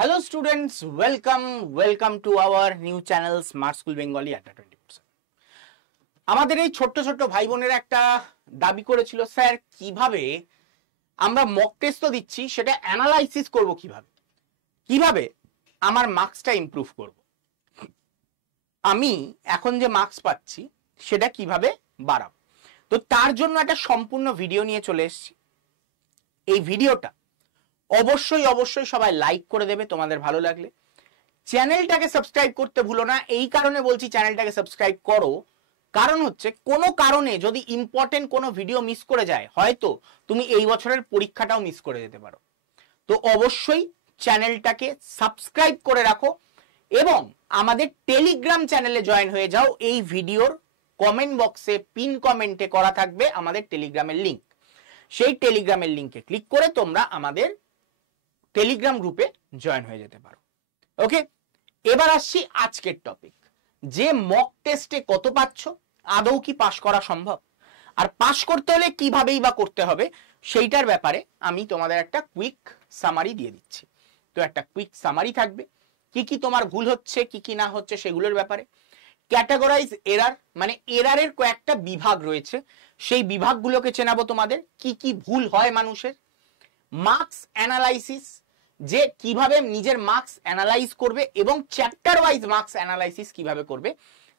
Hello students, welcome to our new channel Smart School Bengali at 20%. আমাদের এই ছোট্ট ছোট্ট ভাই বোনের একটা দাবি করেছিল, স্যার কিভাবে আমরা মক টেস্ট তো দিচ্ছি, সেটা অ্যানালাইসিস করব কিভাবে আমার মার্কসটা ইমপ্রুভ করব, আমি এখন যে মার্কস পাচ্ছি সেটা কিভাবে বাড়াবো। তো তার জন্য একটা সম্পূর্ণ ভিডিও নিয়ে চলে এসেছি। এই ভিডিওটা অবশ্যই সবাই লাইক করে দেবে তোমাদের ভালো লাগলে। চ্যানেলটাকে সাবস্ক্রাইব করতে ভুলো না। এই কারণে বলছি চ্যানেলটাকে সাবস্ক্রাইব করো, কারণ হচ্ছে কোনো কারণে যদি ইম্পর্টেন্ট কোনো ভিডিও মিস করে যায়, হয়তো তুমি এই বছরের পরীক্ষাটাও মিস করে যেতে পারো। তো অবশ্যই চ্যানেলটাকে সাবস্ক্রাইব করে রাখো এবং আমাদের টেলিগ্রাম চ্যানেলে জয়েন হয়ে যাও। এই ভিডিওর কমেন্ট বক্সে পিন কমেন্টে করা থাকবে আমাদের টেলিগ্রামের লিংক। সেই টেলিগ্রামের লিংকে ক্লিক করে তোমরা আমাদের টেলিগ্রাম গ্রুপে জয়েন হয়ে যেতে পারো। ওকে, এবার আসছি আজকের টপিক, যে মক টেস্টে কত পাচ্ছ, আদৌ কি পাস করা সম্ভব, আর পাস করতে হলে কিভাবেই বা করতে হবে সেইটার ব্যাপারে আমি তোমাদের একটা কুইক সামারি দিয়ে দিচ্ছি। তো একটা কুইক সামারি থাকবে, কি কি তোমার ভুল হচ্ছে কি কি না হচ্ছে সেগুলোর ব্যাপারে। ক্যাটাগরাইজ এরার, মানে এরারের কয়েকটা বিভাগ রয়েছে, সেই বিভাগগুলোকে চেনাবো তোমাদের, কি কি ভুল হয় মানুষের। মার্কস অ্যানালাইসিস, যে কিভাবে নিজের মার্কস অ্যানালাইজ করবে এবং চ্যাপ্টার ওয়াইজ মার্কস অ্যানালাইসিস কিভাবে করবে,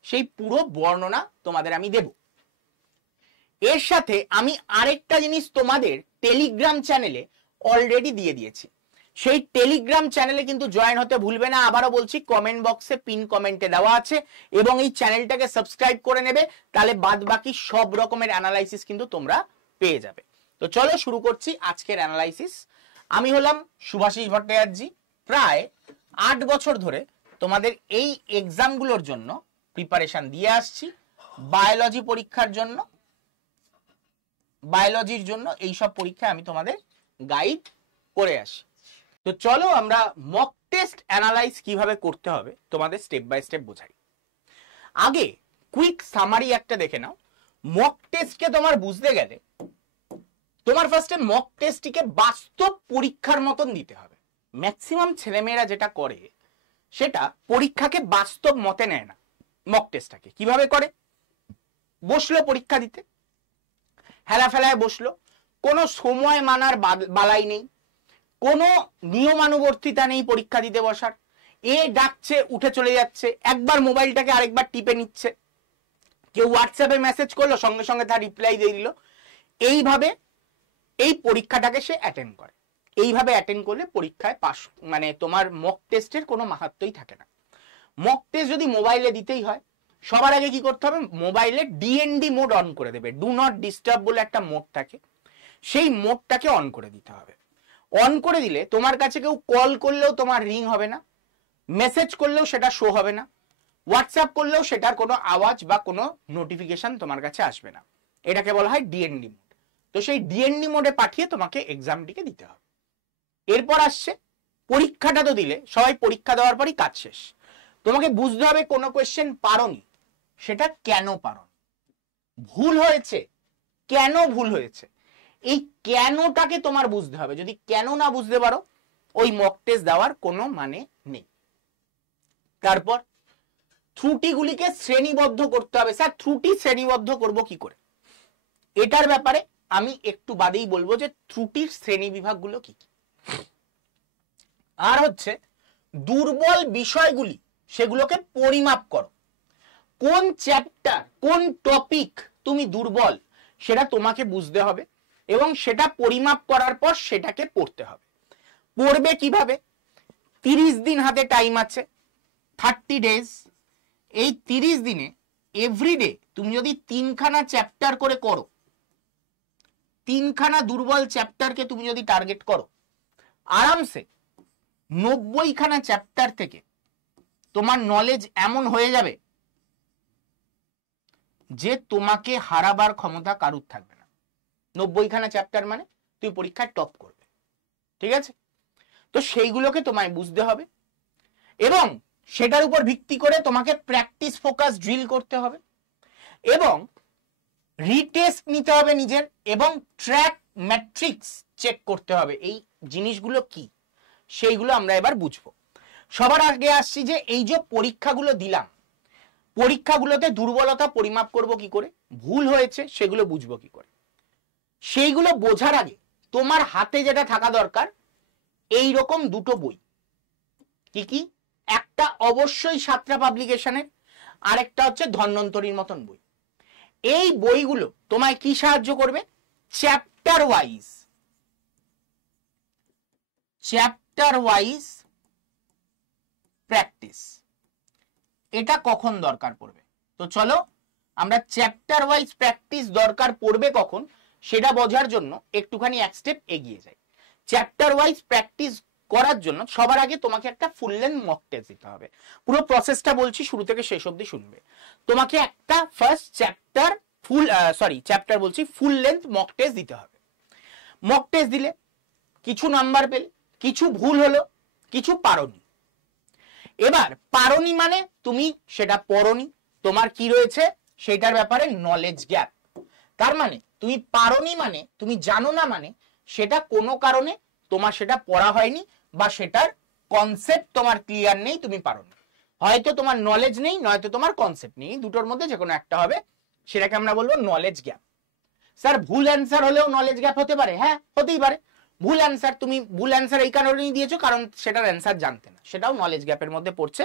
সেই পুরো বর্ণনা তোমাদের আমি দেব। এর সাথে আমি আরেকটা জিনিস তোমাদের টেলিগ্রাম চ্যানেলে অলরেডি দিয়ে দিয়েছি, সেই টেলিগ্রাম চ্যানেলে কিন্তু জয়েন হতে ভুলবে না। আবারও বলছি, কমেন্ট বক্সে পিন কমেন্টে দেওয়া আছে, এবং এই চ্যানেলটাকে সাবস্ক্রাইব করে নেবে, তাহলে বাদ বাকি সব রকমের অ্যানালাইসিস কিন্তু তোমরা পেয়ে যাবে। তো চলো শুরু করছি আজকের অ্যানালাইসিস। আমি হলাম শুভাশিস ভট্টাচার্য, প্রায় 8 বছর ধরে তোমাদের এই এক্সামগুলোর জন্য প্রিপারেশন দিয়ে আসছি। বায়োলজি পরীক্ষার জন্য, বায়োলজির জন্য এইসব পরীক্ষায় আমি তোমাদের গাইড করে আসি। তো চলো আমরা মক টেস্ট অ্যানালাইজ কিভাবে করতে হবে তোমাদের স্টেপ বাই স্টেপ বোঝাই। আগে কুইক সামারি একটা দেখে নাও। মক টেস্টকে তোমার বুঝতে গেলে তোমার ফার্স্টে মক টেস্টটিকে বাস্তব পরীক্ষার মতন দিতে হবে। ম্যাক্সিমাম ছেলেমেয়েরা যেটা করে, সেটা পরীক্ষাকে বাস্তব মতে নেয় না। মক টেস্টটাকে কিভাবে করে, বসলো পরীক্ষা দিতে, হেলা ফেলায় বসলো, কোনো সময় মানার বালাই নেই, কোনো নিয়মানুবর্তিতা নেই পরীক্ষা দিতে বসার। এ ডাকছে উঠে চলে যাচ্ছে, একবার মোবাইলটাকে আরেকবার টিপে নিচ্ছে, কেউ হোয়াটসঅ্যাপে মেসেজ করলো সঙ্গে সঙ্গে তার রিপ্লাই দিয়ে দিল। এইভাবে এই পরীক্ষাটাকে সে অ্যাটেন্ড করে। এইভাবে অ্যাটেন্ড করলে পরীক্ষায় পাস, মানে তোমার মক টেস্টের কোনো মাহাত্মই থাকে না। মক টেস্ট যদি মোবাইলে দিতেই হয়, সবার আগে কি করতে হবে, মোবাইলে ডিএনডি মোড অন করে দেবে। ডু নট ডিস্টার্ব বলে একটা মোড থাকে, সেই মোডটাকে অন করে দিতে হবে। অন করে দিলে তোমার কাছে কেউ কল করলেও তোমার রিং হবে না, মেসেজ করলেও সেটা শো হবে না, হোয়াটসঅ্যাপ করলেও সেটার কোনো আওয়াজ বা কোনো নোটিফিকেশন তোমার কাছে আসবে না। এটাকে বলা হয় ডিএনডি মোড। তো সেই ডিএনডি মোডে পাঠিয়ে তোমাকে এক্সামটিকে দিতে হবে। এরপর আসছে পরীক্ষাটা। তো দিলে, সবাই পরীক্ষা দেওয়ার পরই কাজ শেষ। তোমাকে বুঝতে হবে কোনো কোয়েশ্চেন পারোনি, সেটা কেন পারোনি, ভুল হয়েছে, কেন ভুল হয়েছে, এই কেনটাকে তোমার বুঝতে হবে। যদি কেন না বুঝতে পারো, ওই মক টেস্ট দেওয়ার কোনো মানে নেই। তারপর ত্রুটিগুলিকে শ্রেণীবদ্ধ করতে হবে। স্যার ত্রুটি শ্রেণীবদ্ধ করব কি করে, এটার ব্যাপারে আমি একটু বাদেই বলবো যে ত্রুটির শ্রেণী বিভাগগুলো কি কি। আর হচ্ছে দুর্বল বিষয়গুলি, সেগুলোকে পরিমাপ করো। কোন চ্যাপ্টার, কোন টপিক তুমি দুর্বল, সেটা তোমাকে বুঝতে হবে এবং সেটা পরিমাপ করার পর সেটাকে পড়তে হবে। পড়বে কিভাবে, 30 দিন হাতে টাইম আছে, 30 ডেজ। এই 30 দিনে এভরিডে তুমি যদি 3খানা চ্যাপ্টার করে করো, 3খানা দুর্বল চ্যাপ্টারকে তুমি যদি টার্গেট করো, আরামসে 90খানা চ্যাপ্টার থেকে তোমার নলেজ এমন হয়ে যাবে যে তোমাকে হারাবার ক্ষমতা কারুর থাকবে না। 90খানা চ্যাপ্টার মানে তুমি পরীক্ষায় টপ করবে, ঠিক আছে? তো সেইগুলোকে তোমায় বুঝতে হবে এবং সেটার উপর ভিত্তি করে তোমাকে প্র্যাকটিস ফোকাস ড্রিল করতে হবে এবং রিটেস্ট নিতে হবে নিজের, এবং ট্র্যাক ম্যাট্রিক্স চেক করতে হবে এই জিনিসগুলো কি, সেইগুলো আমরা এবার বুঝবো। সবার আগে আসছি যে এই যে পরীক্ষাগুলো দিলাম, পরীক্ষাগুলোতে দুর্বলতা পরিমাপ করব কি করে, ভুল হয়েছে সেগুলো বুঝবো কি করে। সেইগুলো বোঝার আগে তোমার হাতে যেটা থাকা দরকার, এই রকম দুটো বই। কি কি? একটা অবশ্যই সাতটা পাবলিকেশনের, আরেকটা হচ্ছে ধন্বন্তরীর মতন বই। এই বইগুলো তোমায় কি সাহায্য করবে? Chapter wise practice. এটা কখন দরকার পড়বে? তো চলো আমরা চ্যাপ্টার ওয়াইজ প্র্যাকটিস দরকার পড়বে কখন সেটা বোঝার জন্য একটুখানি এক স্টেপ এগিয়ে যাই। চ্যাপ্টার ওয়াইজ প্র্যাকটিস করার জন্য সবার আগে তোমাকে একটা ফুল লেন্থ মক টেস্ট দিতে হবে। পুরো প্রসেসটা বলছি, শুরু থেকে শেষ অবধি শুনবে। তোমাকে একটা first chapter full length mock test দিতে হবে। মক টেস্ট দিলে কিছু নাম্বার পেলে, কিছু ভুল হলো, কিছু পারোনি। এবার পারোনি মানে তুমি সেটা পড়োনি, তোমার কি রয়েছে সেটার ব্যাপারে নলেজ গ্যাপ। তার মানে তুমি পারোনি মানে তুমি জানো না, মানে সেটা কোনো কারণে তোমার সেটা পড়া হয়নি বা সেটার কনসেপ্ট তোমার ক্লিয়ার নেই, তুমি পারোনি। হয়তো তোমার নলেজ নেই, নয়তো তোমার কনসেপ্ট নেই, দুটোর মধ্যে যে কোনো একটা হবে, সেটাকে আমরা বলবো নলেজ গ্যাপ। স্যার ভুল অ্যান্সার হলেও নলেজ গ্যাপ হতে পারে? হ্যাঁ, হতেই পারে। ভুল অ্যান্সার, তুমি ভুল অ্যান্সার এই কারণেই দিয়েছো কারণ সেটার অ্যান্সার জানতে না, সেটাও নলেজ গ্যাপের মধ্যে পড়ছে।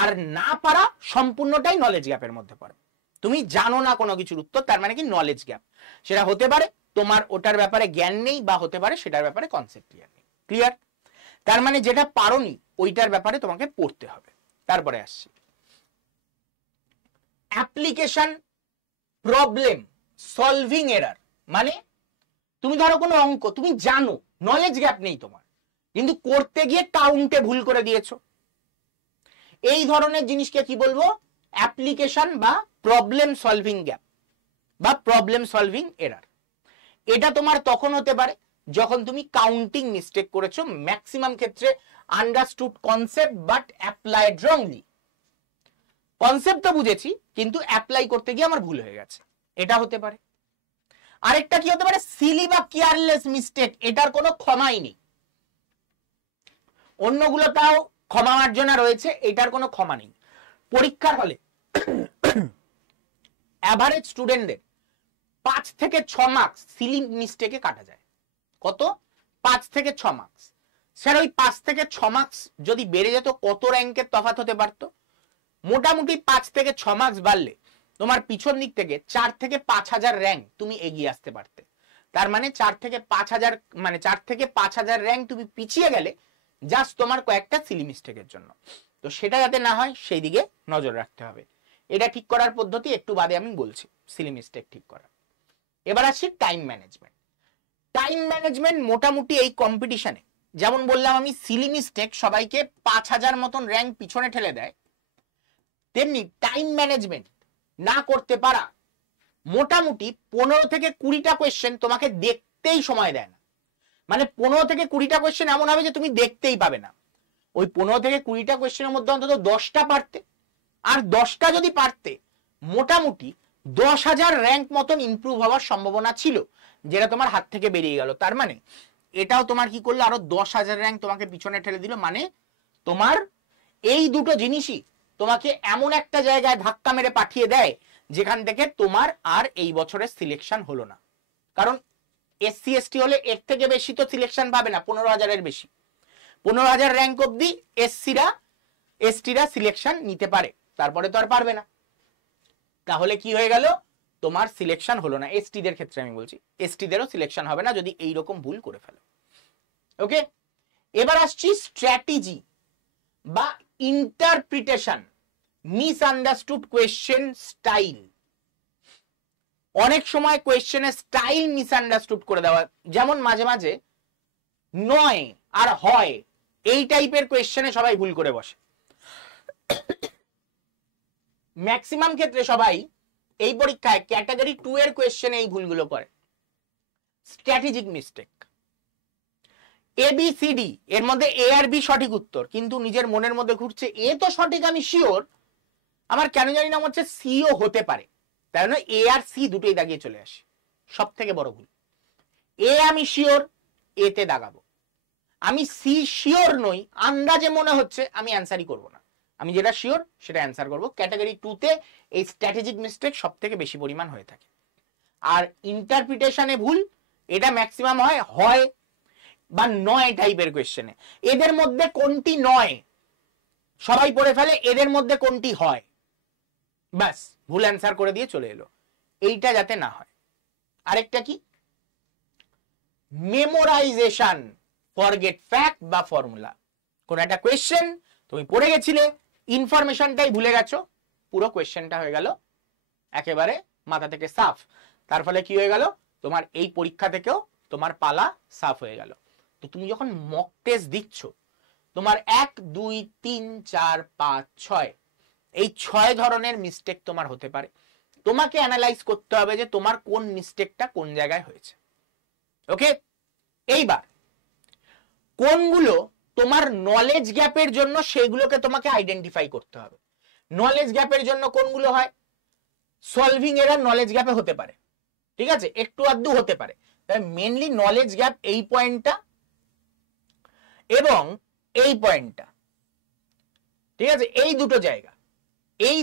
আর না পারা সম্পূর্ণটাই নলেজ গ্যাপের মধ্যে পড়ে। তুমি জানো না কোনো কিছুর উত্তর, তার মানে কি নলেজ গ্যাপ। সেটা হতে পারে তোমার ওটার ব্যাপারে জ্ঞান নেই, বা হতে পারে সেটার ব্যাপারে কনসেপ্ট ক্লিয়ার নেই। ক্লিয়ার? তার মানে যেটা পারোনি ওইটার ব্যাপারে তোমাকে পড়তে হবে। তারপরে আসছি অ্যাপ্লিকেশন প্রবলেম সলভিং এরার। মানে তুমি ধরো কোনো অঙ্ক তুমি জানো, নলেজ গ্যাপ নেই তোমার, কিন্তু করতে গিয়ে কাউন্টে ভুল করে দিয়েছো। এই ধরনের জিনিসকে কি বলবো? অ্যাপ্লিকেশন বা প্রবলেম সলভিং গ্যাপ বা প্রবলেম সলভিং এরার। এটা তোমার তখন হতে পারে যখন তুমি কাউন্টিং মিস্টেক করেছো, ম্যাক্সিমাম ক্ষেত্রে understood concept but applied wrongly. Concept তো বুঝেছি কিন্তু অ্যাপ্লাই করতে গিয়ে আমার ভুল হয়ে গেছে, এটা হতে পারে। আরেকটা কি হতে পারে? সিলি বা কেয়ারলেস মিস্টেক, এটার কোনো ক্ষমাই নেই। অন্যগুলো তাও ক্ষমা মার্জনা রয়েছে, এটার কোনো ক্ষমা নেই। পরীক্ষার হলে অ্যাভারেজ স্টুডেন্টদের 5 থেকে 6 মার্কস সিলি মিস্টেকে কাটা যায়। কত? 5 থেকে 6 মার্কস। স্যার ওই 5 থেকে 6 মার্কস যদি বেড়ে যেত কত র্যাঙ্কের তফাৎ হতে পারতো? মোটামুটি 5 থেকে 6 মার্কস বাড়লে তোমার পিছন দিক থেকে 4 থেকে 5,000 র্যাঙ্ক তুমি এগিয়ে আসতে পারতে। তার মানে 4 থেকে 5,000 র্যাঙ্ক তুমি পিছিয়ে গেলে জাস্ট তোমার কয়েকটা সিলি মিস্টেকের জন্য। তো সেটা যাতে না হয় সেই দিকে নজর রাখতে হবে। এটা ঠিক করার পদ্ধতি একটু বাদে আমি বলছি, সিলি মিস্টেক ঠিক করা। এবার আসছি টাইম ম্যানেজমেন্ট। টাইম ম্যানেজমেন্ট মোটামুটি এই কম্পিটিশনে, যেমন বললাম আমি সিলি মিস্টেক সবাইকে 5,000 মতন র্যাঙ্ক পিছনে ঠেলে দেয়, তেমনি টাইম ম্যানেজমেন্ট না করতে পারা মোটামুটি 15 থেকে 20টা কোয়েশ্চেন তোমাকে দেখতেই সময় দেয় না। মানে 15 থেকে 20টা কোয়েশ্চেন এমন হবে যে তুমি দেখতেই পাবে না। ওই 15 থেকে 20টা কোয়েশ্চেনের মধ্যে অন্তত 10টা পারতে, আর 10টা যদি পারতে মোটামুটি 10,000 র্যাঙ্ক মতন ইমপ্রুভ হওয়ার সম্ভাবনা ছিল, যেটা তোমার হাত থেকে বেরিয়ে গেল। তার মানে এটাও তোমার কি করলো? আরো 10,000 র্যাঙ্ক তোমাকে পিছনে ঠেলে দিল। মানে তোমার এই দুটো জিনিসই তোমাকে এমন একটা জায়গায় ধাক্কা মেরে পাঠিয়ে দেয় যেখান থেকে তোমার আর এই বছরের সিলেকশন হলো না। কারণ এসসি এসটি হলে এর থেকে বেশি তো সিলেকশন পাবে না, 15,000-এর বেশি। 15,000 র্যাঙ্ক অব্দি এসটিরা সিলেকশন নিতে পারে, তারপরে তো আর পারবে না। তাহলে কি হয়ে গেল? তোমার সিলেকশন হলো না। এসটিদের ক্ষেত্রে আমি বলছি, এসটিদেরও সিলেকশন হবে না যদি এইরকম ভুল করে ফেলো। ওকে, এবার আসছি স্ট্র্যাটেজি বা ইন্টারপ্রিটেশন, মিসআন্ডারস্টুড কোয়েশ্চেন স্টাইল। অনেক সময় কোয়েশ্চেনের স্টাইল মিসআন্ডারস্টুড করে দেওয়া, যেমন মাঝে মাঝে নয় আর হয় এই টাইপের কোয়েশ্চেনে সবাই ভুল করে বসে। ম্যাক্সিমাম ক্ষেত্রে সবাই এই পরীক্ষায় ক্যাটাগরি 2 এর কোয়েশ্চেনে এই ভুলগুলো করে। Strategic mistake. ABCD এর মধ্যে A আর B সঠিক উত্তর, কিন্তু নিজের মনের মধ্যে ঘুরছে এ তো সঠিক, আমি শিওর, আমার কেন জানি না হচ্ছে সিও হতে পারে, তাই না? A আর C দুটোই দাগিয়ে চলে আসে। সব থেকে বড় ভুল। এ আমি শিওর, এতে দাগাবো। আমি সি শিওর নই, আন্দাজে মনে হচ্ছে, আমি অ্যান্সারই করব না। আমি যেটা শিওর সেটা অ্যান্সার করব। ক্যাটাগরি 2 তে এই স্ট্র্যাটেজিক মিস্টেক সব থেকে বেশি পরিমাণ হয়ে থাকে। আর ইন্টারপ্রিটেশনে ভুল এটা ম্যাক্সিমাম হয় বা নয় টাইপের কোয়েশ্চেনে। এদের মধ্যে কোনটি নয় সবাই পড়ে ফেলে, এদের মধ্যে কোনটি হয়, ব্যাস ভুল অ্যান্সার করে দিয়ে চলে এলো। এইটা যাতে না হয়। আরেকটা কি, মেমোরাইজেশন, ফরগেট ফ্যাক্ট বা ফর্মুলা। কোন একটা কোয়েশ্চেন তুমি পড়ে গেছিলে, ইনফরমেশনটাই ভুলে গেছো, পুরো কোয়েশ্চেনটা হয়ে গেল একেবারে মাথা থেকে সাফ। তার ফলে কি হয়ে গেল, তোমার এই পরীক্ষা থেকেও তোমার পালা সাফ হয়ে গেল। তো তুমি যখন মক টেস্ট দিচ্ছ, তোমার 1 2 3 4 5 6 এই 6 ধরনের মিস্টেক তোমার হতে পারে। তোমাকে অ্যানালাইজ করতে হবে যে তোমার কোন মিস্টেকটা কোন জায়গায় হয়েছে। ওকে, এইবার কোনগুলো তোমার নলেজ গ্যাপের জন্য, সেগুলোকে তোমাকে আইডেন্টিফাই করতে হবে। নলেজ গ্যাপের জন্য কোনগুলো হয়, সলভিং এরর নলেজ গ্যাপে হতে পারে, ঠিক আছে, একটু আধটু হতে পারে। তাই মেইনলি নলেজ গ্যাপ এই পয়েন্টটা এবং এই পয়েন্টটা, ঠিক আছে, এই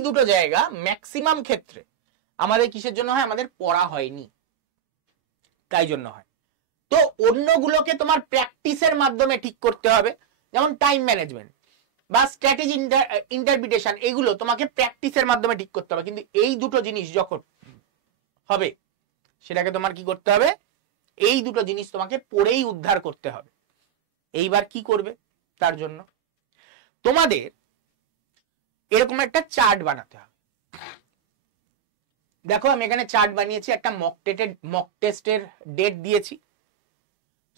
দুটো জায়গা ম্যাক্সিমাম ক্ষেত্রে আমাদের কিসের জন্য হয়, আমাদের পড়া হয়নি তাই জন্য হয়। তো অন্যগুলোকে তোমার প্র্যাকটিসের মাধ্যমে ঠিক করতে হবে। যেমন টাইম ম্যানেজমেন্ট বা স্ট্র্যাটেজি ইন্টারপ্রিটেশন, এগুলো তোমাকে প্র্যাকটিসের মাধ্যমে ঠিক করতে হবে। কিন্তু এই দুটো জিনিস যখন হবে, সেটাকে তোমার কি করতে হবে, এই দুটো জিনিস তোমাকে পড়েই উদ্ধার করতে হবে। এইবার কি করবে, তার জন্য তোমাদের এরকম একটা চার্ট বানাতে হবে। দেখো আমি এখানে চার্ট বানিয়েছি, একটা মক টেস্টের ডেট দিয়েছি,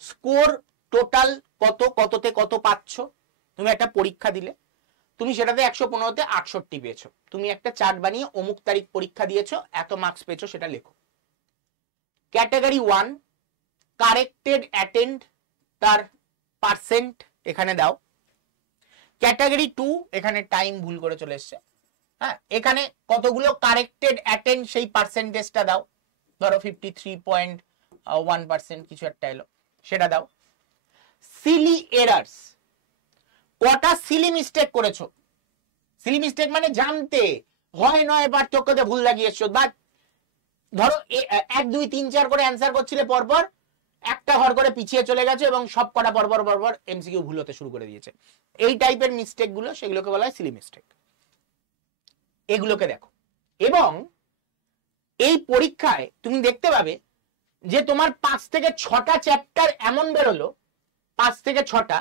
স্কোর টোটাল কত, কততে কত পাচ্ছ। তুমি একটা পরীক্ষা দিলে, তুমি সেটাতে 115তে 68 পেয়েছো। তুমি একটা চার্ট বানিয়ে অমুক তারিখ পরীক্ষা দিয়েছো, এত মার্কস পেয়েছো, সেটা লেখো। ক্যাটাগরি 1 কারেক্টেড অ্যাটেন্ড, তার পার্সেন্ট এখানে দাও। ক্যাটাগরি 2 এখানে টাইম ভুল করে চলে এসছে, হ্যাঁ, এখানে কতগুলো কারেক্টেড অ্যাটেন্ড সেই পার্সেন্টেজটা দাও। ধরো 53.1% কিছু একটা এলো, সেটা দাও। সিলি এরার্স, কটা সিলি মিস্টেক করেছো। সিলি মিস্টেক মানে জানতে হয় নয় পার্থক্যতে ভুল লাগিয়েছো, বা ধরো 1 2 3 4 করে অ্যান্সার করছিলে, পরপর একটা ঘর করে পিছিয়ে চলে গেছে এবং সব কটা পরপর এমসিকিউ ভুল হতে শুরু করে দিয়েছে। এই টাইপের মিস্টেক গুলো, সেগুলোকে বলা হয় সিলি মিস্টেক। এগুলোকে দেখো। এবং এই পরীক্ষায় তুমি দেখতে পাবে যে তোমার 5 থেকে 6টা চ্যাপ্টার এমন বেরোলো, 5 থেকে 6টা,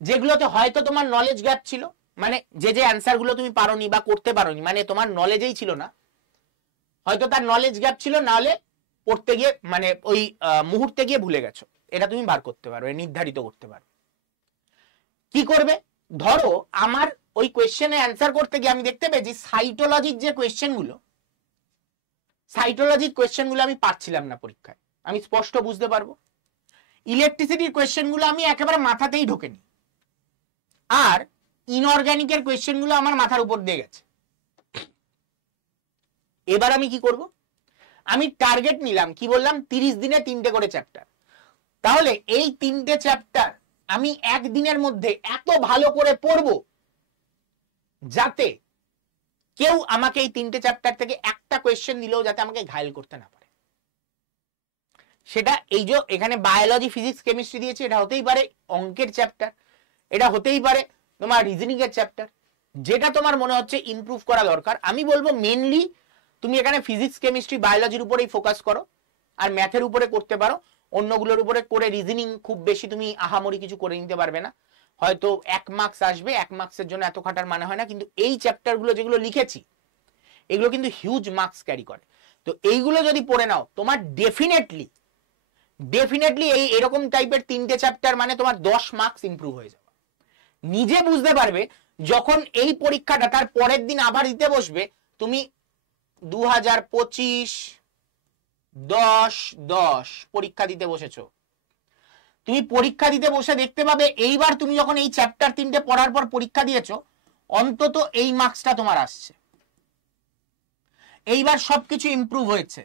যেগুলোতে হয়তো তোমার নলেজ গ্যাপ ছিল, মানে যে অ্যান্সার গুলো তুমি পারোনি বা করতে পারোনি, মানে তোমার নলেজেই ছিল না, হয়তো তার নলেজ গ্যাপ ছিল, না হলে পড়তে গিয়ে মানে ওই মুহূর্তে গিয়ে ভুলে গেছো। এটা তুমি বার করতে পারবে, নির্ধারিত করতে পারবে। কি করবে, ধরো আমার ওই কোয়েশ্চেনে অ্যান্সার করতে গিয়ে আমি দেখতে পেয়েছি সাইটোলজির যে কোয়েশ্চেনগুলো, সাইটোলজির কোয়েশ্চেনগুলো আমি পাচ্ছিলাম না পরীক্ষায়, আমি স্পষ্ট বুঝতে পারবো। ইলেকট্রিসিটির কোয়েশ্চেনগুলো আমি একেবারে মাথাতেই ঢোকেনি, আর ইনঅর্গানিকের কোয়েশ্চেনগুলো আমার মাথার উপর দিয়ে গেছে। এবার আমি কি করব, আমি টার্গেট নিলাম, কি বললাম, 30 দিনে 3টে করে চ্যাপ্টার। তাহলে এই 3টে চ্যাপ্টার আমি একদিনের মধ্যে এত ভালো করে পড়বো যাতে কেউ আমাকে এই 3টে চ্যাপ্টার থেকে একটা কোয়েশ্চেন দিলেও যাতে আমাকে ঘায়েল করতে না পারে। সেটা এই যে এখানে বায়োলজি, ফিজিক্স, কেমিস্ট্রি দিয়েছে, এটা হতেই পারে অঙ্কের চ্যাপ্টার, এটা হতেই পারে তোমার রিজনিং এর চ্যাপ্টার, যেটা তোমার মনে হচ্ছে ইমপ্রুভ করা দরকার। আমি বলবো মেইনলি তুমি এখানে ফিজিক্স, কেমিস্ট্রি, বায়োলজির উপরেই ফোকাস করো, আর ম্যাথের উপরে করতে পারো। অন্যগুলোর উপরে করে রিজনিং খুব বেশি তুমি আহামরি কিছু করে নিতে পারবে না, হয়তো 1 মার্কস আসবে, 1 মার্কসের জন্য এত খাটার মানে হয় না। কিন্তু এই চ্যাপ্টারগুলো যেগুলো লিখেছি, এগুলো কিন্তু হিউজ মার্কস ক্যারি করে। তো এইগুলো যদি পড়ে নাও, তোমার ডেফিনেটলি এই এরকম টাইপের 3টে চ্যাপ্টার মানে তোমার 10 মার্কস ইমপ্রুভ হয়ে যাবে। নিজে বুঝতে পারবে যখন এই পরীক্ষাটা তার পরের দিন আবার দিতে বসবে, তুমি 2025 10-10 পরীক্ষা দিতে বসেছো, তুমি পরীক্ষা দিতে বসে দেখতে পাবে এইবার তুমি যখন এই চ্যাপ্টার 3টে পড়ার পর পরীক্ষা দিয়েছো, অন্তত এই মার্কসটা তোমার আসছে। এইবার সবকিছু ইমপ্রুভ হয়েছে।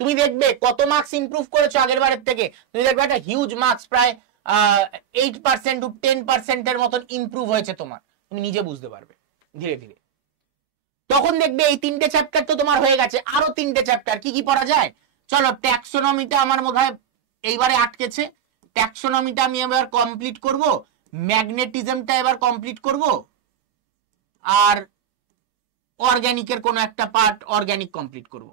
তুমি দেখবে কত মার্কস ইমপ্রুভ করেছো আগের বারের থেকে, তুমি দেখবে একটা হিউজ মার্কস, প্রায় 8% 10% এর মতন ইমপ্রুভ হয়েছে তোমার, তুমি নিজে বুঝতে পারবে ধীরে ধীরে। তখন দেখবে এই 3টে চ্যাপ্টার তো তোমার হয়ে গেছে, আরো 3টে চ্যাপ্টার কি কি পড়া যায়। চলো ট্যাক্সোনমিটা আমার মনে হয় এইবারে আটকেছে, ট্যাক্সোনমিটা আমি এবার কমপ্লিট করব, ম্যাগনেটিজমটা এবার কমপ্লিট করব, আর অর্গানিকের কোনো একটা পার্ট অর্গানিক কমপ্লিট করব।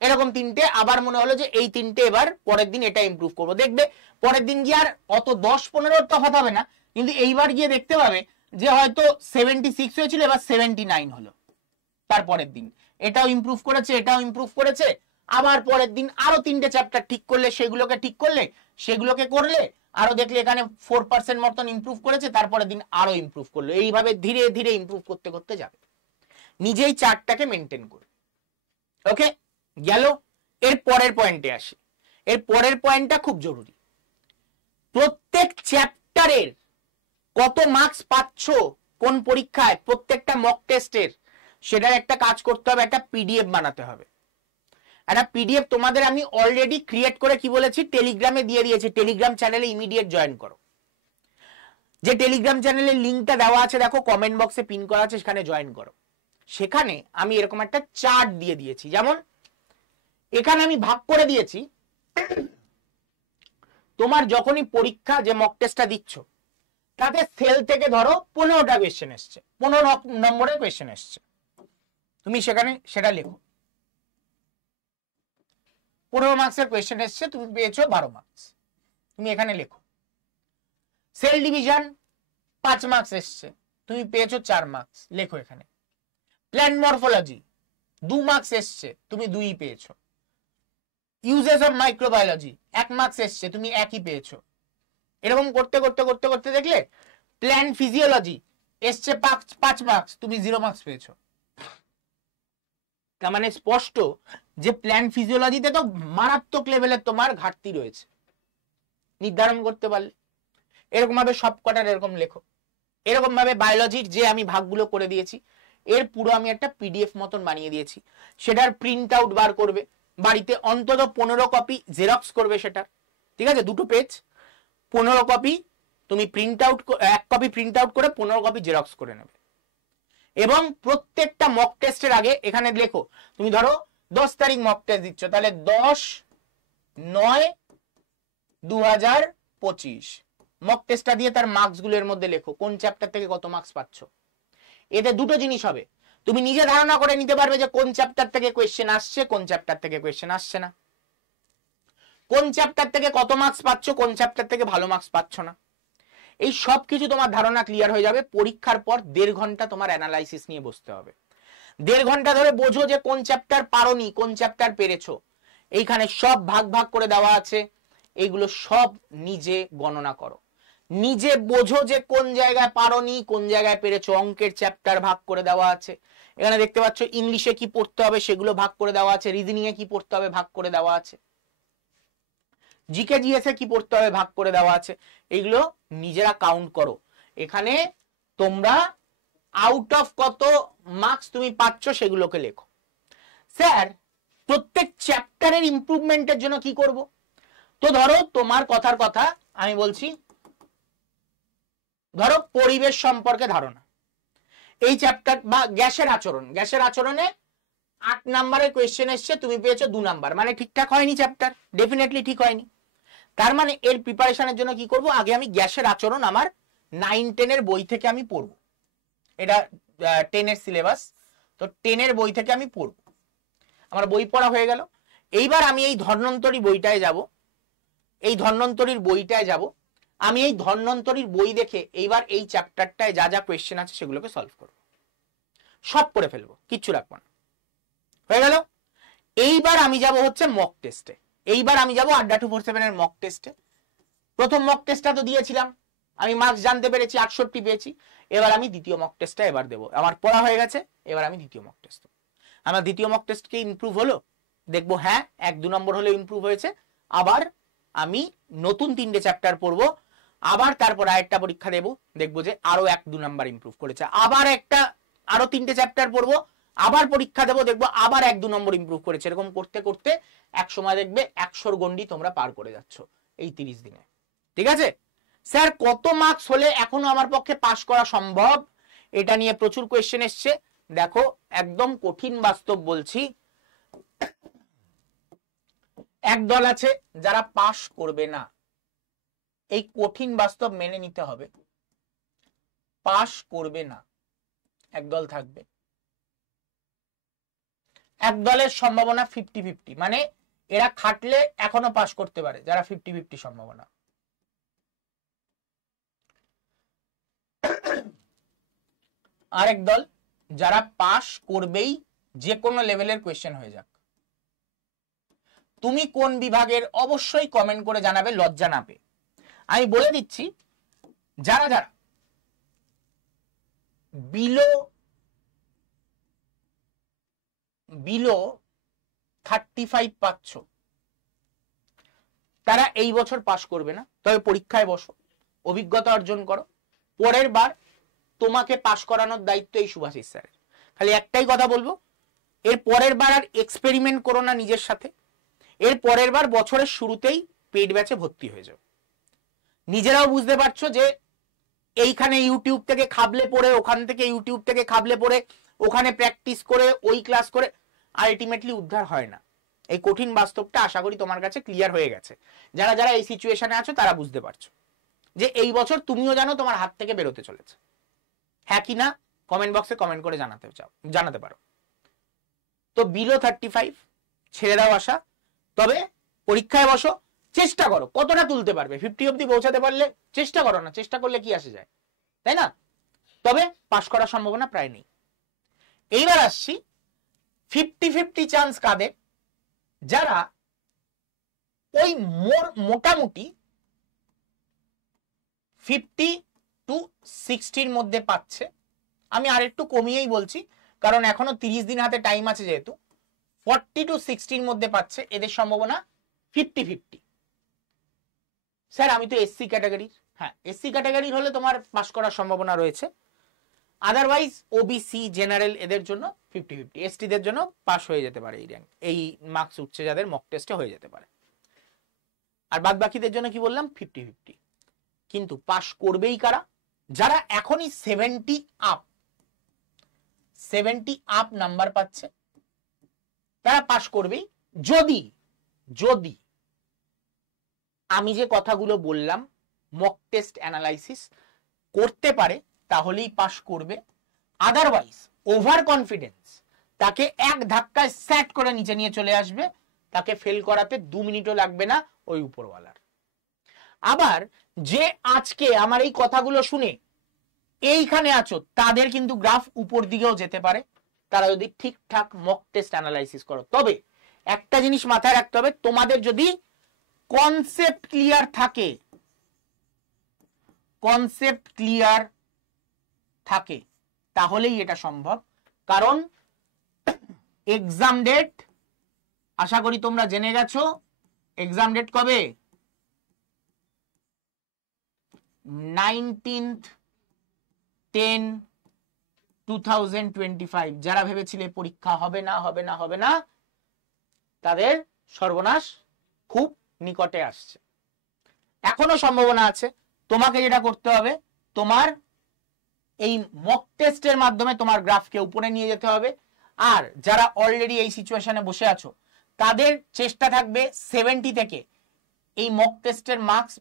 এরকম 3টে, আবার মনে হলো যে এই 3টে এবার পরের দিন এটা ইমপ্রুভ করবো। দেখবে পরের দিন গিয়ে আর অত 10-15 তফাৎ হবে না, কিন্তু এইবার গিয়ে দেখতে পাবে যে হয়তো 76 হয়েছিল এবার 79 হলো। তারপরের দিন এটাও ইমপ্রুভ করেছে, এটাও ইমপ্রুভ করেছে, আবার পরের দিন আরো 3টে চ্যাপ্টার ঠিক করলে, সেগুলোকে ঠিক করলে, সেগুলোকে করলে আরো দেখলে এখানে 4% মতন ইমপ্রুভ করেছে, তারপরের দিন আরো ইমপ্রুভ করলো। এইভাবে ধীরে ধীরে ইমপ্রুভ করতে করতে যাবে, নিজেই চার্টটাকে মেনটেন করবে। ওকে, গেল। এর পরের পয়েন্টে আসি। এর পরের পয়েন্টটা খুব জরুরি। প্রত্যেক চ্যাপ্টারের কত মার্কস পাচ্ছ কোন পরীক্ষায়, প্রত্যেকটা মক টেস্টের, সেটার একটা কাজ করতে হবে, একটা পিডিএফ বানাতে হবে। একটা পিডিএফ তোমাদের আমি অলরেডি ক্রিয়েট করে কি বলেছি, টেলিগ্রামে দিয়ে দিয়েছি। টেলিগ্রাম চ্যানেলে ইমিডিয়েট জয়েন করো। যে টেলিগ্রাম চ্যানেলের লিঙ্কটা দেওয়া আছে দেখো, কমেন্ট বক্সে পিন করা আছে, সেখানে জয়েন করো। সেখানে আমি এরকম একটা চার্ট দিয়ে দিয়েছি, যেমন এখানে আমি ভাগ করে দিয়েছি, তোমার যখনই পরীক্ষা যে মক টেস্টটা দিচ্ছ তাতে সেল থেকে ধরো 15টা কোয়েশ্চেন এসছে, 15 নম্বরের কোয়েশ্চেন এসছে, তুমি সেখানে সেটা লেখো। 15 মার্কসের কোয়েশ্চেন এসছে, তুমি পেয়েছো 12 মার্কস, তুমি এখানে লেখো। সেল ডিভিশন 5 মার্কস এসছে, তুমি পেয়েছো 4 মার্কস, লেখো এখানে। প্ল্যান্ট মরফোলজি 2 মার্কস এসছে, তুমি 2ই পেয়েছো। ইউজেস অফ মাইক্রোবায়োলজি 1 মার্কস এসছে, তুমি 1ই পেয়েছো। এরকম করতে করতে করতে করতে দেখলে প্ল্যান্ট ফিজিওলজি এসছে 5 মার্কস, তুমি 0 মার্কস পেয়েছো। তার মানে স্পষ্ট যে প্ল্যান্ট ফিজিওলজিতে তো মারাত্মক লেভেলের তোমার ঘাটতি রয়েছে, নির্ধারণ করতে পারলে। এরকম ভাবে সবকটার এরকম লেখো। এরকম ভাবে বায়োলজির যে আমি ভাগগুলো করে দিয়েছি, এর পুরো আমি একটা পিডিএফ মতন বানিয়ে দিয়েছি, সেটার প্রিন্ট আউট বার করবে, বাড়িতে অন্তত 15 কপি জেরক্স করবে সেটা, ঠিক আছে, 2টো পেজ, 15 কপি তুমি print out, 1 copy print out করে 15 কপি জেরক্স করে নেবে। এবং প্রত্যেকটা মক টেস্টের আগে এখানে লেখো, তুমি ধরো 10 তারিখ মক টেস্ট দিচ্ছ, তাহলে 10/9/2025 মক টেস্টটা দিয়ে তার মার্কস গুলোর মধ্যে লেখো কোন চ্যাপ্টার থেকে কত মার্কস পাচ্ছ। এতে দুটো জিনিস হবে, তুমি নিজে ধারণা করে নিতে পারবে যে কোন চ্যাপ্টার থেকে কোয়েশ্চেন আসছে, কোন চ্যাপ্টার থেকে কোয়েশ্চেন আসছে না, কোন চ্যাপ্টার থেকে কত মার্কস পাচ্ছ, কোন চ্যাপ্টার থেকে ভালো মার্কস পাচ্ছ না। এই সব কিছু তোমার ধারণা ক্লিয়ার হয়ে যাবে। পরীক্ষার পর 1.5 ঘন্টা তোমার অ্যানালাইসিস নিয়ে বসতে হবে। 1.5 ঘন্টা ধরে বোঝো যে কোন চ্যাপ্টার পারোনি, কোন চ্যাপ্টার পেরেছো। এইখানে সব ভাগ ভাগ করে দেওয়া আছে, এইগুলো সব নিজে গণনা করো, নিজে বোঝো যে কোন জায়গায় পারোনি, কোন জায়গায় পেরেছো। অঙ্কের চ্যাপ্টার ভাগ করে দেওয়া আছে, এখানে দেখতে পাচ্ছ ইংলিশে কি পড়তে হবে সেগুলো ভাগ করে দেওয়া আছে, রিজনিং এ কি পড়তে হবে ভাগ করে দেওয়া আছে, জিকে জিএস এ কি পড়তে হবে ভাগ করে দেওয়া আছে। এগুলো নিজেরা কাউন্ট করো। এখানে তোমরা আউট অফ কত মার্কস তুমি পাচ্ছ সেগুলোকে লেখো। স্যার প্রত্যেক চ্যাপ্টারের ইমপ্রুভমেন্টের জন্য কি করব? তো ধরো তোমার কথার কথা আমি বলছি, ধরো পরিবেশ সম্পর্কে ধারণা, এই চ্যাপ্টার বা গ্যাসের আচরণ, গ্যাসের আচরণে 8 নাম্বারের কোয়েশ্চেন এসছে, তুমি পেয়েছো 2 নাম্বার, মানে ঠিকঠাক হয়নি চ্যাপ্টার, ডেফিনেটলি ঠিক হয়নি। তার মানে এর প্রিপারেশনের জন্য কি করব, আগে আমি গ্যাসের আচরণ আমার 9-10 এর বই থেকে আমি পড়বো। এটা 10 এর সিলেবাস, তো 10 এর বই থেকে আমি পড়বো। আমার বই পড়া হয়ে গেল। এইবার আমি এই ধন্বন্তরী বইটায় যাব, এই ধন্বন্তরীর বইটায় যাব, আমি এই ধন্বন্তরীর বই দেখে এইবার এই চ্যাপ্টারটায় যা যা কোয়েশ্চেন আছে সেগুলোকে সলভ করব, সব করে ফেলবো, কিচ্ছু রাখবো না। হয়ে গেল। এইবার আমি যাব হচ্ছে মক টেস্টে। এইবার আমি যাব আড্ডা 247 এর মক টেস্টে। প্রথম মক টেস্টটা তো দিয়েছিলাম, আমি মার্কস জানতে পেরেছি, 68 পেয়েছি। এবার আমি দ্বিতীয় মক টেস্টটা এবার দেবো, আমার পড়া হয়ে গেছে, এবার আমি দ্বিতীয় মক টেস্ট। আমার দ্বিতীয় মক টেস্ট কি ইমপ্রুভ হলো? দেখবো হ্যাঁ 1-2 নম্বর হলে ইমপ্রুভ হয়েছে। আবার আমি নতুন 3টে চ্যাপ্টার পড়বো, আবার তারপর আরেকটা পরীক্ষা দেবো, দেখবো যে আরো 1-2 নাম্বার ইমপ্রুভ করেছে। আবার আরো 3টে চ্যাপ্টার পড়বো, আবার পরীক্ষা দেবো, দেখবো আবার 1-2 নম্বর ইমপ্রুভ করেছে। এরকম করতে করতে এক সময় দেখবে 100 গন্ডি তোমরা পার করে যাচ্ছ। এই 30 দিনে। ঠিক আছে স্যার, কত মার্কস হলে এখনো আমার পক্ষে পাস করা সম্ভব? এটা নিয়ে প্রচুর কোয়েশ্চেন এসছে। দেখো একদম কঠিন বাস্তব বলছি, একদল আছে যারা পাস করবে না, এই কঠিন বাস্তব মেনে নিতে হবে, পাস করবে না, একদল থাকবে। এক দলের সম্ভাবনা 50-50, মানে এরা খাটলে এখনো পাস করতে পারে, যারা 50-50 সম্ভাবনা। আরেক দল যারা পাস করবেই, যে কোনো লেভেলের কোয়েশ্চেন হয়ে যাক। তুমি কোন বিভাগের অবশ্যই কমেন্ট করে জানাবে, লজ্জা না পেয়ে। আমি বলে দিচ্ছি, যারা যারা বিলো 35 পাচ্ছ, তারা এই বছর পাস করবে না, তবে পরীক্ষায় বসো, অভিজ্ঞতা অর্জন করো। পরের বার তোমাকে পাস করানোর দায়িত্ব এই শুভাশিস স্যারের। খালি একটাই কথা বলবো, এর পরের বার আর এক্সপেরিমেন্ট করো না নিজের সাথে। এর পরের বার বছরের শুরুতেই পেইড ব্যাচে ভর্তি হয়ে যাও। নিজেরাও বুঝতে পারছো যে এইখানে ইউটিউব থেকে খাবলে পড়ে, ওখান থেকে ইউটিউব থেকে খাবলে পড়ে, ওখানে প্র্যাকটিস করে, ওই ক্লাস করে আলটিমেটলি উদ্ধার হয় না। এই কঠিন বাস্তবটা আশা করি তোমার কাছে ক্লিয়ার হয়ে গেছে। যারা যারা এই সিচুয়েশনে আছো তারা বুঝতে পারছো যে এই বছর তুমিও জানো তোমার হাত থেকে বেরোতে চলেছে। হ্যাঁ কি না কমেন্ট বক্সে কমেন্ট করে জানাতে পারো। তো বিলো 35 ছেড়ে দাও আশা, তবে পরীক্ষায় বসো, চেষ্টা করো কতটা তুলতে পারবে। 50 অবধি পৌঁছাতে পারলে চেষ্টা করো না, চেষ্টা করলে কি আসে যায়, তাই না? তবে পাস করার সম্ভাবনা প্রায় নেই। এইবার আসছি 50-50 চান্স কাদের, যারা ওই মোটামুটি 50-60 মধ্যে পাচ্ছে। আমি আরেকটু কমিয়েই বলছি, কারণ এখনো 30 দিন হাতে টাইম আছে, যেহেতু 40-60 মধ্যে পাচ্ছে, এদের সম্ভাবনা 50-50। স্যার আমি তো এসসি ক্যাটাগরির। হ্যাঁ, এসসি ক্যাটাগরির হলে তোমার পাস করার সম্ভাবনা রয়েছে। আদারওয়াইজ ওবিসি, জেনারেল, এদের জন্য 50-50। এসটিদের জন্য পাস হয়ে যেতে পারে, এই র্যাঙ্ক, এই মার্কস উঠছে যাদের, মক টেস্টে হয়ে যেতে পারে। আর বাদ বাকিদের জন্য কি বললাম, 50-50। কিন্তু পাস করবেই কারা? যারা এখনই 70 আপ নাম্বার পাচ্ছে, তারা পাস করবেই। যদি আমি যে কথাগুলো বললাম মক টেস্ট অ্যানালাইসিস করতে পারে, তাহলেই পাস করবে। আদারওয়াইজ ওভার কনফিডেন্স তাকে এক ধাক্কায় সেট করে নিচে নিয়ে চলে আসবে, তাকে ফেল করাতে 2 মিনিটও লাগবে না ওই উপরওয়ালার। আবার যে আজকে আমার এই কথাগুলো শুনে এইখানে আছো, তাদের কিন্তু গ্রাফ উপর দিকেও যেতে পারে, তারা যদি ঠিকঠাক মক টেস্ট অ্যানালাইসিস করো। তবে একটা জিনিস মাথায় রাখতে হবে, তোমাদের যদি কনসেপ্ট ক্লিয়ার থাকে, তাহলেই এটা সম্ভব। কারণ এক্সাম ডেট আশা করি তোমরা জেনে গেছো। এক্সাম ডেট কবে? 19/10/2025। যারা ভেবেছিলে পরীক্ষা হবে না, তাদের সর্বনাশ খুব নিকটে আসছে। এখনো সম্ভাবনা আছে। তোমাকে যেটা করতে হবে, তোমার এই মক টেস্টের মাধ্যমে তোমার গ্রাফকে উপরে নিয়ে যেতে হবে। আর যারা অলরেডি এই সিচুয়েশনে বসে আছো, তাদের চেষ্টা থাকবে 70 থেকে এই মক টেস্টের মার্কস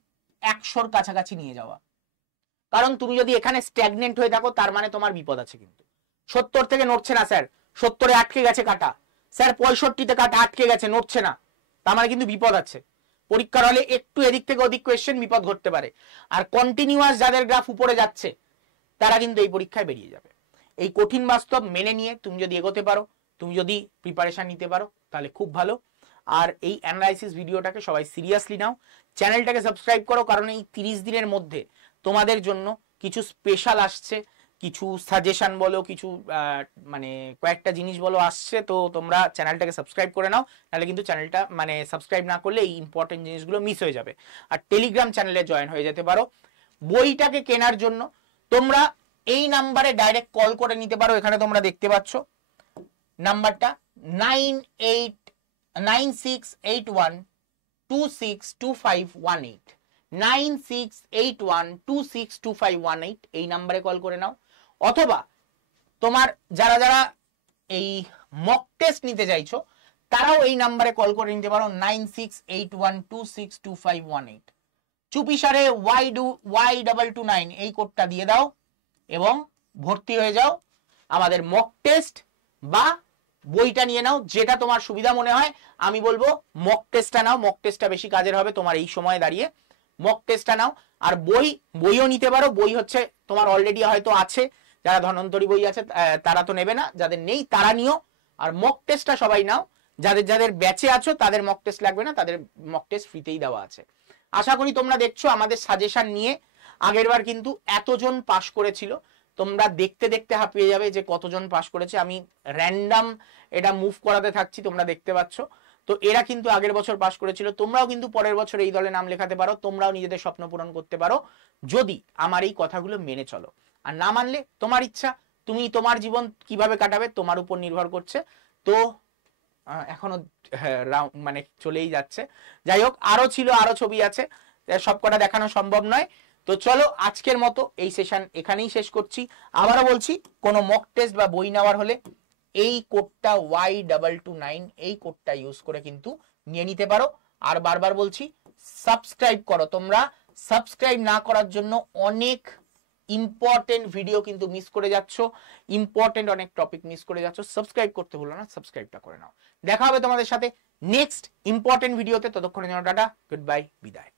100-র কাছাকাছি নিয়ে যাওয়া। কারণ তুমি যদি এখানে স্ট্যাগনেন্ট হয়ে থাকো, তার মানে তোমার বিপদ আছে। কিন্তু 70 থেকে নড়ছে না স্যার, 70-এ আটকে গেছে কাটা, স্যার 65-তে কাটা আটকে গেছে, নড়ছে না, তার মানে কিন্তু বিপদ আছে। পরীক্ষার হলে একটু এদিক থেকে ওদিক কোয়েশ্চেন, বিপদ ঘটতে পারে। আর কন্টিনিউয়াস যাদের গ্রাফ উপরে যাচ্ছে, তারা কিন্তু এই পরীক্ষায় বেরিয়ে যাবে। এই কঠিন বাস্তব মেনে নিয়ে তুমি যদি এগোতে পারো, তুমি যদি প্রিপারেশন নিতে পারো, তাহলে খুব ভালো। আর এই অ্যানালাইসিস ভিডিওটাকে সবাই সিরিয়াসলি নাও, চ্যানেলটাকে সাবস্ক্রাইব করো, কারণ এই 30 দিনের মধ্যে তোমাদের জন্য কিছু স্পেশাল আসছে, কিছু সাজেশন বলো, কিছু মানে কয়েকটা জিনিস বলো আসছে। তো তোমরা চ্যানেলটাকে সাবস্ক্রাইব করে নাও, নাহলে কিন্তু চ্যানেলটা মানে সাবস্ক্রাইব না করলে এই ইম্পর্টেন্ট জিনিসগুলো মিস হয়ে যাবে। আর টেলিগ্রাম চ্যানেলে জয়েন হয়ে যেতে পারো। বইটাকে কেনার জন্য তোমরা এই নাম্বারে ডাইরেক্ট কল করে নিতে পারো। এখানে তোমরা দেখতে পাচ্ছ নাম্বারটা 9681 962518 9681262518 এই নাম্বারে কল করে নাও, অথবা তোমার যারা যারা এই মক টেস্ট নিতে চাইছো তারাও এই নাম্বারে কল করে নিতে পারো 9681262518। চুপিসারে Y229 এই কোডটা দিয়ে দাও এবং ভর্তি হয়ে যাও। আমাদের মক টেস্ট বা বইটা নিয়ে নাও, যেটা তোমার সুবিধা মনে হয়। আমি বলবো মক টেস্টটা নাও, মক টেস্টটা বেশি কাজের হবে তোমার এই সময় দাঁড়িয়ে। মক টেস্টটা নাও, আর বইও নিতে পারো। বই হচ্ছে তোমার অলরেডি হয়তো আছে, যারা ধন্বন্তরী বই আছে তারা তো নেবে না, যাদের নেই তারা নিও। আর মক টেস্টটা সবাই নাও, যাদের যাদের ব্যাচে আছো তাদের মক টেস্ট লাগবে না, তাদের মক টেস্ট ফ্রিতেই দেওয়া আছে। আশা করি তোমরা দেখছো আমাদের সাজেশন নিয়ে আগেরবার কিন্তু এতজন পাস করেছিল, তোমরা দেখতে দেখতে হাঁপিয়ে যাবে যে কতজন পাস করেছে। আমি র্যান্ডাম এটা মুভ করাতে থাকছি, তোমরা দেখতে পাচ্ছ। তো এরা কিন্তু আগের বছর পাস করেছিল, তোমরাও কিন্তু পরের বছর এই দলে নাম লেখাতে পারো, তোমরাও নিজেদের স্বপ্ন পূরণ করতে পারো যদি আমার এই কথাগুলো মেনে চলো। আর না মানলে তোমার ইচ্ছা, তুমি তোমার জীবন কিভাবে কাটাবে তোমার উপর নির্ভর করছে। তো এখনো মানে চলেই যাচ্ছে। যাই হোক, আরো ছিল, আরো ছবি আছে, সবকটা দেখানো সম্ভব নয়। তো চলো আজকের মতো এই সেশন এখানেই শেষ করছি। আবারও বলছি, কোনো মক টেস্ট বা বই নেওয়ার হলে এই কোডটা Y229 এই কোডটা ইউজ করে কিন্তু নিয়ে নিতে পারো। আর বারবার বলছি, সাবস্ক্রাইব করো। তোমরা সাবস্ক্রাইব না করার জন্য অনেক ইম্পর্টেন্ট ভিডিও কিন্তু মিস করে যাচ্ছ, ইম্পর্টেন্ট অনেক টপিক মিস করে যাচ্ছ। সাবস্ক্রাইব করতে ভুলো না, সাবস্ক্রাইবটা করে নাও। দেখা হবে তোমাদের সাথে নেক্সট ইম্পর্টেন্ট ভিডিওতে। ততক্ষণের জন্য টাটা, গুড বাই, বিদায়।